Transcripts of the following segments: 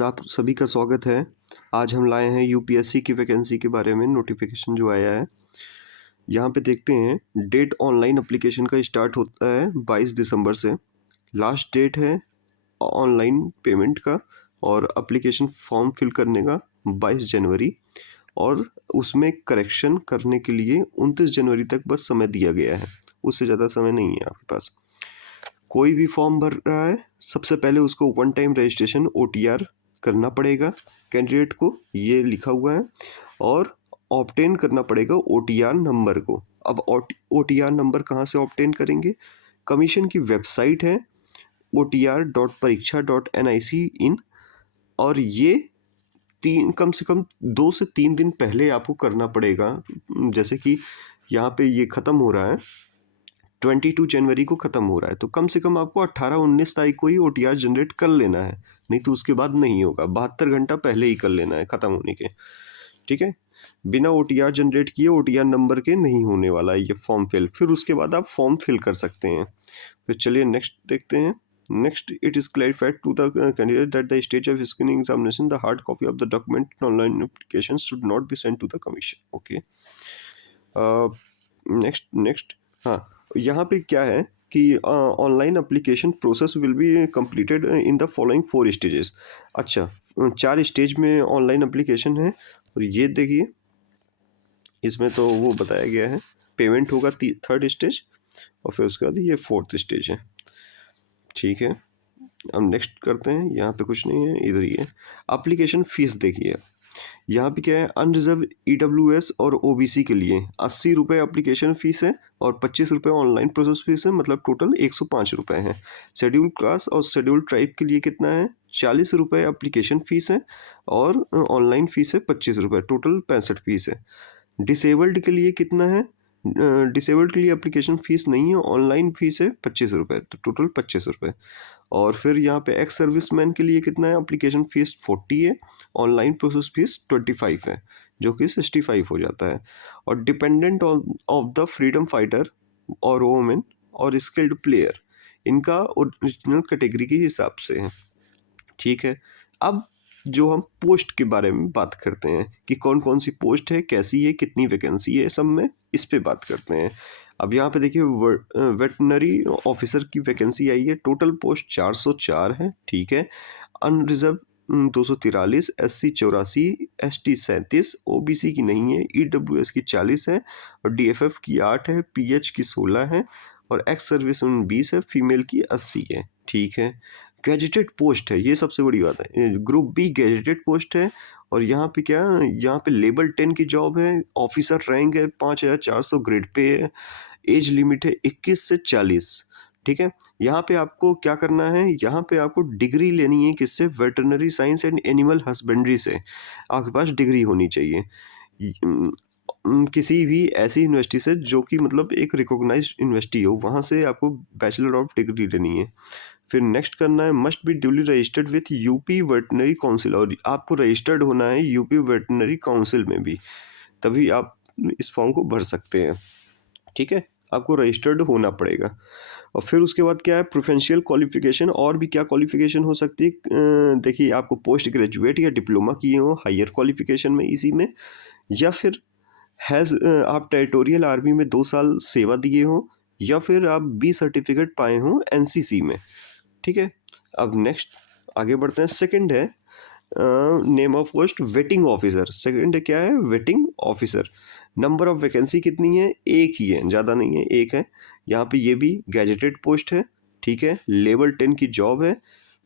आप सभी का स्वागत है। आज हम लाए हैं यूपीएससी की वैकेंसी के बारे में नोटिफिकेशन जो आया है। यहाँ पे देखते हैं डेट ऑनलाइन एप्लीकेशन का स्टार्ट होता है 22 दिसंबर से। लास्ट डेट है ऑनलाइन पेमेंट का और एप्लीकेशन फॉर्म फिल करने का 22 जनवरी और उसमें करेक्शन करने के लिए 29 जनवरी तक बस समय दिया गया है। उससे ज़्यादा समय नहीं है आपके पास। कोई भी फॉर्म भर रहा है सबसे पहले उसको वन टाइम रजिस्ट्रेशन ओटीआर करना पड़ेगा कैंडिडेट को, ये लिखा हुआ है, और ऑब्टेन करना पड़ेगा ओटीआर नंबर को। अब ओटीआर नंबर कहाँ से ऑब्टेन करेंगे? कमीशन की वेबसाइट है otr.pariksha.nic in, और ये कम से कम 2 से 3 दिन पहले आपको करना पड़ेगा। जैसे कि यहाँ पे ये ख़त्म हो रहा है 22 जनवरी को ख़त्म हो रहा है, तो कम से कम आपको 18-19 तारीख को ही ओटीआर जनरेट कर लेना है, नहीं तो उसके बाद नहीं होगा। 72 घंटा पहले ही कर लेना है ख़त्म होने के। ठीक है, बिना ओटीआर जनरेट किए ओटीआर नंबर के नहीं होने वाला है ये फॉर्म फिल। फिर उसके बाद आप फॉर्म फिल कर सकते हैं। फिर चलिए नेक्स्ट देखते हैं। Next, it is clarified to the candidate that the stage of screening examination the hard copy of the document online application should not be sent to the commission. Okay, next हाँ, यहाँ पे क्या है कि online application process will be completed in the following 4 stages. अच्छा, 4 stage में online application है, और ये देखिए इसमें तो वो बताया गया है पेमेंट होगा 3rd स्टेज, और फिर उसके बाद ये 4th स्टेज है। ठीक है, अब नेक्स्ट करते हैं। यहाँ पे कुछ नहीं है, इधर ही है। एप्लीकेशन फीस देखिए, यहाँ पे क्या है, अनरिजर्व ईडब्ल्यूएस और ओबीसी के लिए 80 रुपये एप्लीकेशन फ़ीस है और 25 रुपये ऑनलाइन प्रोसेस फीस है, मतलब टोटल 105 रुपये है। शेड्यूल क्लास और शेड्यूल ट्राइब के लिए कितना है, 40 रुपये एप्लीकेशन फ़ीस है और ऑनलाइन फ़ीस है 25 रुपये, टोटल 65 फीस है। डिसेबल्ड के लिए कितना है, डिसेबल्ड के लिए एप्लीकेशन फ़ीस नहीं है, ऑनलाइन फ़ीस है 25 रुपये, तो टोटल 25 रुपये। और फिर यहाँ पे एक्स सर्विसमैन के लिए कितना है, एप्लीकेशन फ़ीस 40 है, ऑनलाइन प्रोसेस फीस 25 है, जो कि 65 हो जाता है। और dependent of the freedom fighter और वोमेन और स्किल्ड प्लेयर, इनका ओरिजिनल कैटेगरी के हिसाब से है। ठीक है, अब जो हम पोस्ट के बारे में बात करते हैं कि कौन कौन सी पोस्ट है, कैसी है, कितनी वैकेंसी है, सब में इस पे बात करते हैं। अब यहाँ पे देखिए वेटनरी ऑफिसर की वैकेंसी आई है, टोटल पोस्ट 404 है। ठीक है, अनरिजर्व 243, SC 84, ST 37, OBC की नहीं है, EWS की 40 है और DFF की 8 है, PH की 16 है और एक्स सर्विस 20 है, फीमेल की 80 है। ठीक है, गैजेटेड पोस्ट है, ये सबसे बड़ी बात है, ग्रुप बी गैजेटेड पोस्ट है। और यहाँ पे क्या, यहाँ पे लेवल 10 की जॉब है, ऑफिसर रैंक है, 5400 ग्रेड पे है, एज लिमिट है 21 से 40। ठीक है, यहाँ पे आपको क्या करना है, यहाँ पे आपको डिग्री लेनी है, किससे, veterinary science and animal husbandry से आपके पास डिग्री होनी चाहिए। किसी भी ऐसी यूनिवर्सिटी से जो कि मतलब एक रिकॉग्नाइज्ड यूनिवर्सिटी हो, वहाँ से आपको बैचलर ऑफ डिग्री लेनी है। फिर नेक्स्ट करना है, must be duly registered with UP veterinary council, और आपको रजिस्टर्ड होना है यूपी वेटनरी काउंसिल में भी, तभी आप इस फॉर्म को भर सकते हैं। ठीक है, आपको रजिस्टर्ड होना पड़ेगा। और फिर उसके बाद क्या है, प्रोफेशनल क्वालिफिकेशन, और भी क्या क्वालिफिकेशन हो सकती है, देखिए आपको पोस्ट ग्रेजुएट या डिप्लोमा किए हो हायर क्वालिफिकेशन में इसी में, या फिर आप टेरिटोरियल आर्मी में 2 साल सेवा दिए हो, या फिर आप बी सर्टिफिकेट पाए हो एनसीसी में। ठीक है, अब नेक्स्ट आगे बढ़ते हैं। सेकंड है name of post waiting officer. Second क्या है, waiting officer. Number of vacancy कितनी है, एक ही है, ज़्यादा नहीं है, एक है। यहाँ पे ये भी गैजेटेड पोस्ट है। ठीक है, लेवल 10 की जॉब है,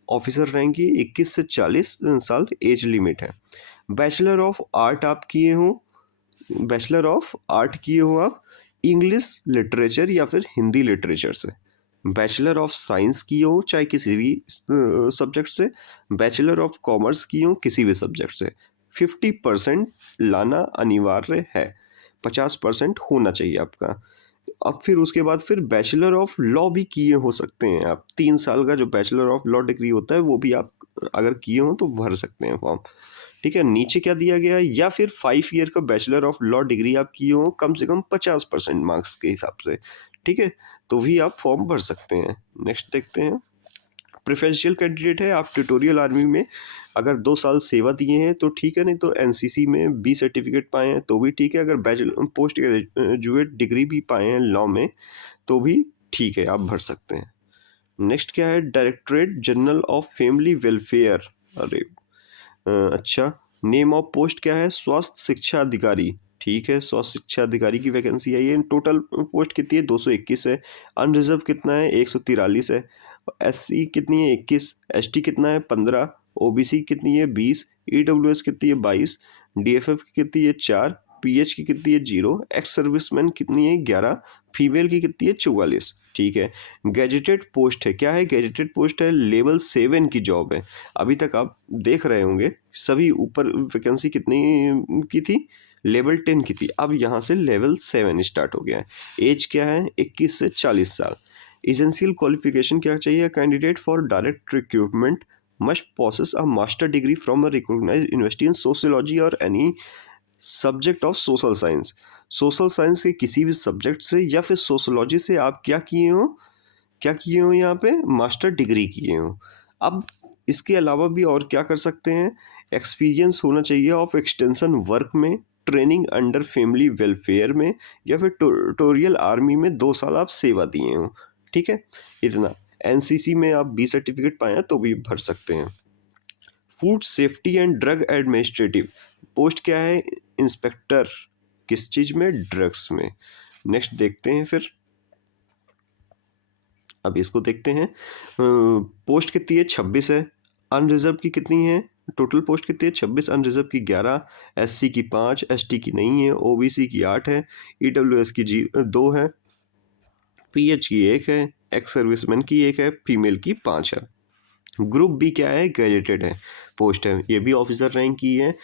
ऑफिसर रैंक की 21 से 40 साल एज लिमिट है। बैचलर ऑफ आर्ट आप किए हो, बैचलर ऑफ आर्ट किए हो आप इंग्लिश लिटरेचर या फिर हिंदी लिटरेचर से। बैचलर ऑफ साइंस किए हो चाहे किसी भी सब्जेक्ट से, बैचलर ऑफ कॉमर्स किए हो किसी भी सब्जेक्ट से। 50% लाना अनिवार्य है, 50% होना चाहिए आपका। अब फिर उसके बाद फिर बैचलर ऑफ लॉ भी किए हो सकते हैं आप, 3 साल का जो बैचलर ऑफ लॉ डिग्री होता है वो भी आप अगर किए हो तो भर सकते हैं फॉर्म। ठीक है, नीचे क्या दिया गया है, या फिर 5 ईयर का बैचलर ऑफ लॉ डिग्री आप किए हो कम से कम 50% मार्क्स के हिसाब से। ठीक है, तो भी आप फॉर्म भर सकते हैं। नेक्स्ट देखते हैं, प्रेफरेंशियल कैंडिडेट है, आप ट्यूटोरियल आर्मी में अगर 2 साल सेवा दिए हैं तो ठीक है, नहीं तो एनसीसी में बी सर्टिफिकेट पाए हैं तो भी ठीक है, अगर बैचलर पोस्ट ग्रेजुएट डिग्री भी पाए हैं लॉ में तो भी ठीक है, आप भर सकते हैं। नेक्स्ट क्या है, directorate general of family welfare. अरे अच्छा, नेम ऑफ पोस्ट क्या है, स्वास्थ्य शिक्षा अधिकारी। ठीक है, स्वास्थ्य शिक्षा अधिकारी की वैकेंसी आई है। टोटल पोस्ट कितनी है, 221 है। अनरिजर्व कितना है, 143 है। एससी कितनी है, 21। एसटी कितना है, 15। ओबीसी कितनी है, 20। ईडब्ल्यूएस कितनी है, 22। डीएफएफ की कितनी है, 4। पीएच की कितनी है, 0। एक्स सर्विसमैन कितनी है, 11। फीमेल की कितनी है, 44। ठीक है। गैजेटेड पोस्ट है, क्या है, गैजेटेड पोस्ट है, लेवल 7 की जॉब है। अभी तक आप देख रहे होंगे सभी ऊपर वैकेंसी कितनी की थी, लेवल 10 की थी, अब यहाँ से लेवल 7 स्टार्ट हो गया है। एज क्या है, 21 से 40 साल। एसेंशियल क्वालिफिकेशन क्या चाहिए, candidate for direct recruitment must possess a master degree from a recognised university in sociology और any subject of social science. Social science के किसी भी सब्जेक्ट से या फिर सोशोलॉजी से आप क्या किए हो, क्या किए हो यहाँ पे, मास्टर डिग्री किए हो। अब इसके अलावा भी और क्या कर सकते हैं, एक्सपीरियंस होना चाहिए ऑफ एक्सटेंशन वर्क में, ट्रेनिंग अंडर फैमिली वेलफेयर में, या फिर ट्यूटोरियल आर्मी में 2 साल आप सेवा दिए हो। ठीक है, इतना। एनसीसी में आप बी सर्टिफिकेट पाए हैं तो भी भर सकते हैं। Food safety and drug administrative post क्या है, इंस्पेक्टर। किस चीज में, ड्रग्स में। नेक्स्ट देखते हैं फिर, अब इसको देखते हैं। पोस्ट कितनी है, 26 है। अनरिजर्व की कितनी है, टोटल पोस्ट कितनी है, 26। अनरिजर्व की 11। एससी की 5। एसटी की नहीं है। ओबीसी की 8 है। ईडब्ल्यूएस की 2 है। पीएच की 1 है। एक्स सर्विसमैन की 1 है। फीमेल की 5 है। ग्रुप बी क्या है, गैजेटेड है पोस्ट है, ये भी ऑफिसर रैंक की है।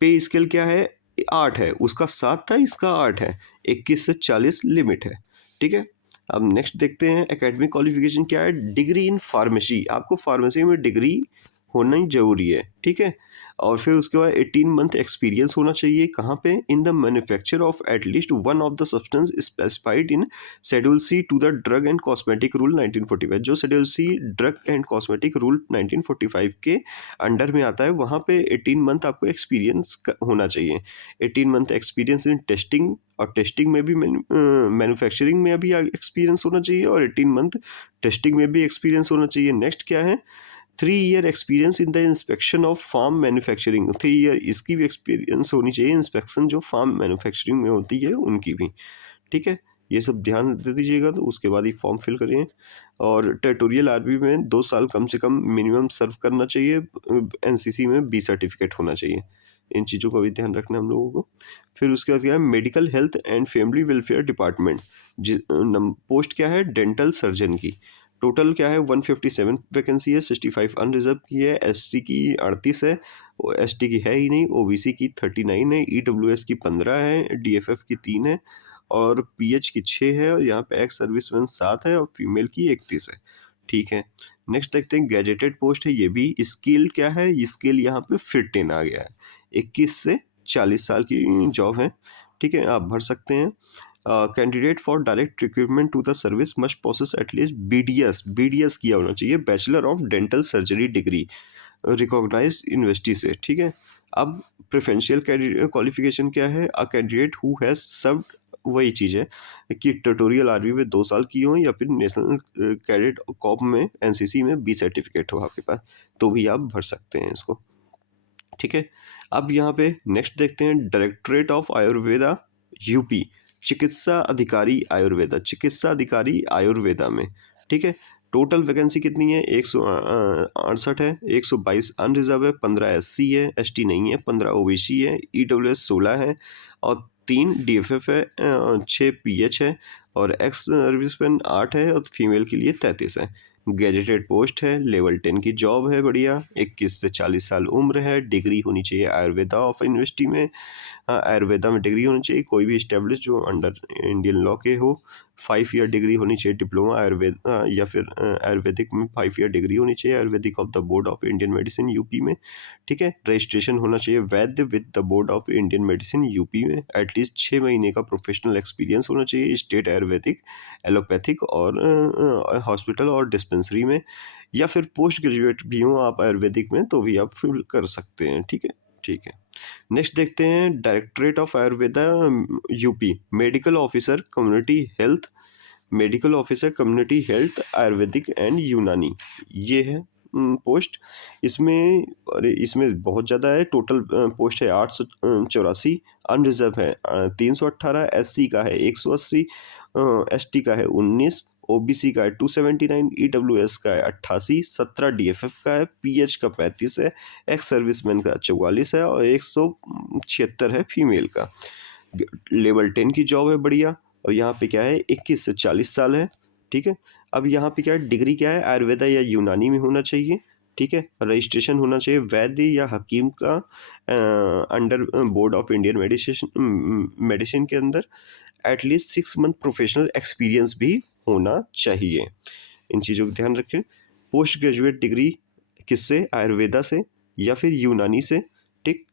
पे स्केल क्या है, 8 है, उसका 7 था, इसका 8 है। 21 से 40 लिमिट है। ठीक है। अब नेक्स्ट देखते हैं, एकेडमिक क्वालिफिकेशन क्या है, डिग्री इन फार्मेसी, आपको फार्मेसी में डिग्री होना ही जरूरी है। ठीक है। और फिर उसके बाद 18 मंथ एक्सपीरियंस होना चाहिए, कहाँ पे, in the manufacture of at least one of the substance specified in schedule C to the drug and cosmetic rule 1945। जो schedule C drug and cosmetic rule 1945 के अंडर में आता है, वहाँ पे 18 मंथ आपको एक्सपीरियंस होना चाहिए। 18 मंथ एक्सपीरियंस इन टेस्टिंग, और टेस्टिंग में भी मैन्युफैक्चरिंग में भी एक्सपीरियंस होना चाहिए, और 18 मंथ टेस्टिंग में भी एक्सपीरियंस होना चाहिए। नेक्स्ट क्या है, 3 year experience in the inspection of pharm manufacturing, 3 year इसकी भी एक्सपीरियंस होनी चाहिए, इंस्पेक्शन जो फार्म मैन्युफैक्चरिंग में होती है उनकी भी। ठीक है, ये सब ध्यान दे दीजिएगा, तो उसके बाद ही फॉर्म फिल करिए। और टेरिटोरियल आर्मी में 2 साल कम से कम मिनिमम सर्व करना चाहिए। एनसीसी में बी सर्टिफिकेट होना चाहिए। इन चीज़ों का भी ध्यान रखना है हम लोगों को। फिर उसके बाद क्या है, medical health and family welfare department, post क्या है, डेंटल सर्जन की। टोटल क्या है, 157 वैकेंसी है, 65 अनरिजर्व की है। एससी की 38 है, एसटी की है ही नहीं। ओबीसी की 39 है। ईडब्ल्यूएस की 15 है। डीएफएफ की 3 है। और पीएच की 6 है, और यहाँ पे एक्स सर्विसमैन 7 है, और फीमेल की 31 है। ठीक है। नेक्स्ट देखते हैं, गैजेटेड पोस्ट है, ये भी। स्किल क्या है, स्किल यहाँ पे फिर 10 आ गया है। 21 से 40 साल की जॉब है। ठीक है, आप भर सकते हैं। Candidate for direct recruitment to the service must process at least BDS, BDS किया होना चाहिए, bachelor of dental surgery degree, recognise university से। ठीक है। अब प्रेफरेंशियल क्वालिफिकेशन क्या है, a candidate who has served, वही चीज़ है कि ट्यूटोरियल आर्मी में 2 साल की हो, या फिर नेशनल कैडेट कॉप में, एनसीसी में बी सर्टिफिकेट हो आपके पास, तो भी आप भर सकते हैं इसको। ठीक है। अब यहाँ पे नेक्स्ट देखते हैं, डायरेक्टरेट ऑफ आयुर्वेदा यूपी, चिकित्सा अधिकारी आयुर्वेदा, चिकित्सा अधिकारी आयुर्वेदा में। ठीक है। टोटल वैकेंसी कितनी है, 168 है। 122 अनरिजर्व है। 15 एससी है, एसटी नहीं है। 15 ओबीसी है। ईडब्ल्यूएस 16 है, और 3 डीएफएफ है। 6 पीएच है, और एक्स सर्विसमैन 8 है, और फीमेल के लिए 33 है। गैजेटेड पोस्ट है, लेवल 10 की जॉब है, बढ़िया। 21 से 40 साल उम्र है। डिग्री होनी चाहिए आयुर्वेदा ऑफ यूनिवर्सिटी में। हाँ, आयुर्वेदा में डिग्री होनी चाहिए, कोई भी एस्टेब्लिश जो अंडर इंडियन लॉ के हो। 5 ईयर डिग्री होनी चाहिए डिप्लोमा या फिर आयुर्वेदिक में 5 ईयर डिग्री होनी चाहिए Ayurvedic of the board of Indian medicine UP में, ठीक है। रजिस्ट्रेशन होना चाहिए वैद्य with the board of Indian medicine UP में। एटलीस्ट 6 महीने का प्रोफेशनल एक्सपीरियंस होना चाहिए स्टेट आयुर्वेदिक, एलोपैथिक और हॉस्पिटल और डिस्पेंसरी में, या फिर पोस्ट ग्रेजुएट भी हो आप आयुर्वेदिक में तो भी आप फिल कर सकते हैं, ठीक है। ठीक है, नेक्स्ट देखते हैं directorate of Ayurveda UP, medical officer community health, medical officer community health Ayurvedic and यूनानी, ये है पोस्ट। इसमें अरे इसमें बहुत ज़्यादा है, टोटल पोस्ट है 884, अनरिजर्व है 318, एससी का है 180, एसटी का है 19, ओबीसी का है 279, ईडब्ल्यूएस का है 88, 17 डीएफएफ का है, पीएच का 35 है, एक्स सर्विसमैन का 44 है और 176 है फीमेल का। लेवल 10 की जॉब है, बढ़िया। और यहाँ पे क्या है 21 से 40 साल है, ठीक है। अब यहाँ पे क्या है, डिग्री क्या है, आयुर्वेदा या यूनानी में होना चाहिए, ठीक है। रजिस्ट्रेशन होना चाहिए वैद्य या हकीम का under board of Indian medicine के अंदर। एटलीस्ट 6 मंथ प्रोफेशनल एक्सपीरियंस भी होना चाहिए। इन चीज़ों का ध्यान रखें। पोस्ट ग्रेजुएट डिग्री किससे, आयुर्वेदा से या फिर यूनानी से, ठीक।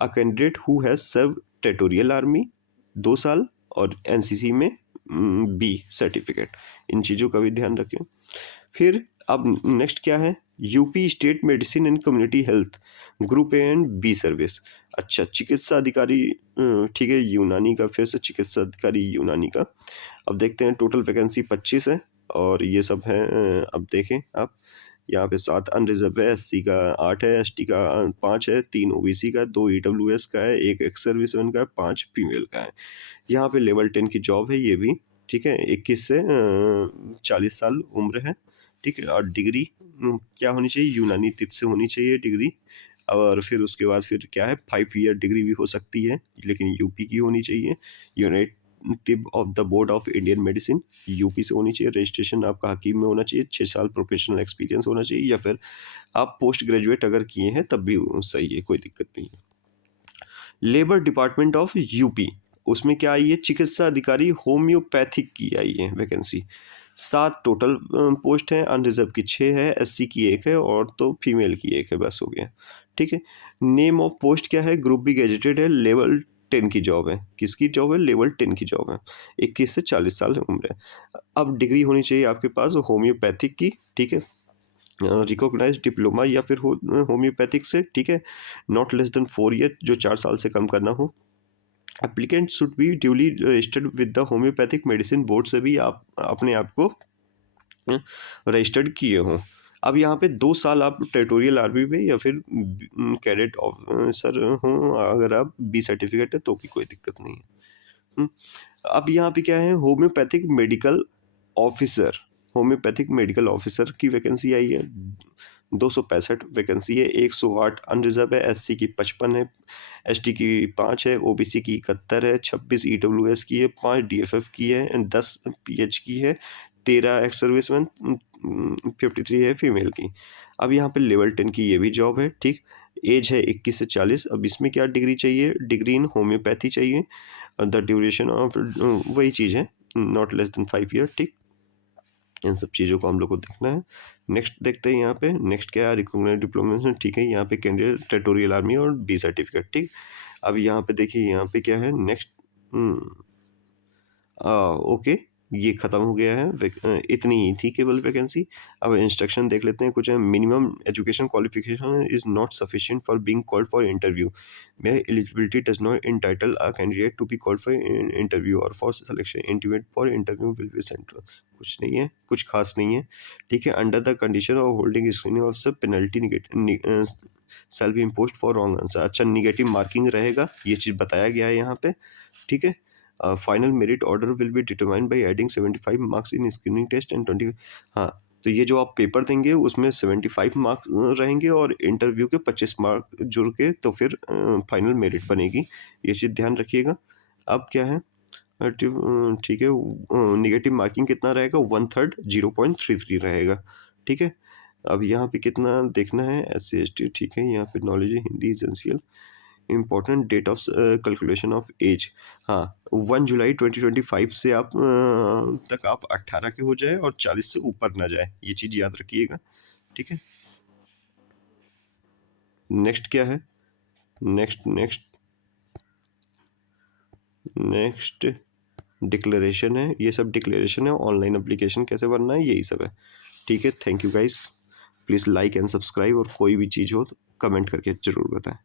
A candidate who has serve territorial army 2 साल और एनसीसी में बी सर्टिफिकेट, इन चीज़ों का भी ध्यान रखें। फिर अब नेक्स्ट क्या है, UP state medicine and community health group A and B service. अच्छा, चिकित्सा अधिकारी, ठीक है, यूनानी का, फिर से चिकित्सा अधिकारी यूनानी का। अब देखते हैं, टोटल वैकेंसी 25 है और ये सब है। अब देखें आप, यहाँ पे 7 अनरिजर्व है, एससी का 8 है, एसटी का 5 है, 3 ओबीसी का, 2 ईडब्ल्यूएस का है, 1 एक्स सर्विसमैन का है, 5 फीमेल का है। यहाँ पे लेवल 10 की जॉब है ये भी, ठीक है। 21 से 40 साल उम्र है, ठीक है। और डिग्री क्या होनी चाहिए, यूनानी तिब से होनी चाहिए डिग्री। और फिर उसके बाद फिर क्या है, 5 ईयर डिग्री भी हो सकती है लेकिन यूपी की होनी चाहिए। यूनाइट तिब of the board of Indian medicine UP से होनी चाहिए। रजिस्ट्रेशन आपका हकीम में होना चाहिए, 6 साल प्रोफेशनल एक्सपीरियंस होना चाहिए, या फिर आप पोस्ट ग्रेजुएट अगर किए हैं तब भी सही है, कोई दिक्कत नहीं है। लेबर डिपार्टमेंट ऑफ यूपी, उसमें क्या आई है, चिकित्सा अधिकारी होम्योपैथिक की आई है वैकेंसी। 7 टोटल पोस्ट हैं, अनरिजर्व की 6 है, एससी की 1 है और तो फीमेल की 1 है, बस हो गया, ठीक है। नेम ऑफ पोस्ट क्या है, ग्रुप बी गैजेटेड है, लेवल 10 की जॉब है। किसकी जॉब है, लेवल 10 की जॉब है। 21 से 40 साल उम्र है। अब डिग्री होनी चाहिए आपके पास होम्योपैथिक की, ठीक है। रिकॉग्नाइज डिप्लोमा या फिर होम्योपैथिक से, ठीक है। नॉट लेस देन 4 ईयर, जो 4 साल से कम करना हो। Applicant should be duly registered with the homeopathic medicine board से भी आप अपने आप को रजिस्टर्ड किए हों। अब यहाँ पे 2 साल आप टेरिटोरियल आर्मी में या फिर कैडेट ऑफिसर हों, अगर आप बी सर्टिफिकेट है तो भी कोई दिक्कत नहीं है। हम्म, अब यहाँ पे क्या है, homeopathic medical officer, homeopathic medical officer की वैकेंसी आई है। 265 वैकेंसी है, 108 अनरिजर्व है, एससी की 55 है, एसटी की 5 है, ओबीसी की 71 है, 26 ईडब्ल्यूएस की है, 5 डीएफएफ की है, 10 पीएच की है, 13 एक्स सर्विसमैन, 53 है फीमेल की। अब यहाँ पे लेवल 10 की ये भी जॉब है, ठीक। एज है 21 से 40। अब इसमें क्या डिग्री चाहिए, डिग्री इन होम्योपैथी चाहिए। द ड्यूरेशन ऑफ वही चीज़ है, नॉट लेस देन 5 ईयर, ठीक। इन सब चीज़ों को हम लोग को देखना है। नेक्स्ट देखते हैं यहाँ पे, नेक्स्ट क्या है, रिकॉग्नाइज्ड डिप्लोमा, ठीक है। यहाँ पे कैंडिडेट टेरिटोरियल आर्मी और बी सर्टिफिकेट, ठीक। अब यहाँ पे देखिए, यहाँ पे क्या है नेक्स्ट, ओके, ये खत्म हो गया है। इतनी ही थी केवल वैकेंसी। अब इंस्ट्रक्शन देख लेते हैं कुछ है। Minimum education qualification is not sufficient for being called for interview, mere eligibility does not entitle a candidate to be called for interview और for selection intimate for interview will be centre. कुछ नहीं है, कुछ खास नहीं है, ठीक है। Under the condition of holding screening of penalty shall be imposed for wrong answer. अच्छा, निगेटिव मार्किंग रहेगा, ये चीज़ बताया गया है यहाँ पे, ठीक है। Final merit order will be determined by adding 75 marks in screening test and 20। हाँ, तो ये जो आप पेपर देंगे उसमें 75 मार्क्स रहेंगे और इंटरव्यू के 25 मार्क जुड़ के तो फिर फाइनल मेरिट बनेगी, ये चीज़ ध्यान रखिएगा। अब क्या है, ठीक है, निगेटिव मार्किंग कितना रहेगा, 1/3 0.33 रहेगा, ठीक है। अब यहाँ पे कितना देखना है, एस सी एस टी, ठीक है। यहाँ पे knowledge Hindi essential, important date of calculation of age. हाँ, 1 जुलाई 2025 से आप तक आप 18 के हो जाए और 40 से ऊपर ना जाए, ये चीज़ याद रखिएगा। ठीक है। नेक्स्ट क्या है? नेक्स्ट नेक्स्ट नेक्स्ट डिक्लेरेशन है। ये सब डिक्लेरेशन है, ऑनलाइन एप्लीकेशन कैसे भरना है, यही सब है। ठीक है, thank you guys. Please like and subscribe, और कोई भी चीज़ हो तो कमेंट करके ज़रूर बताएं।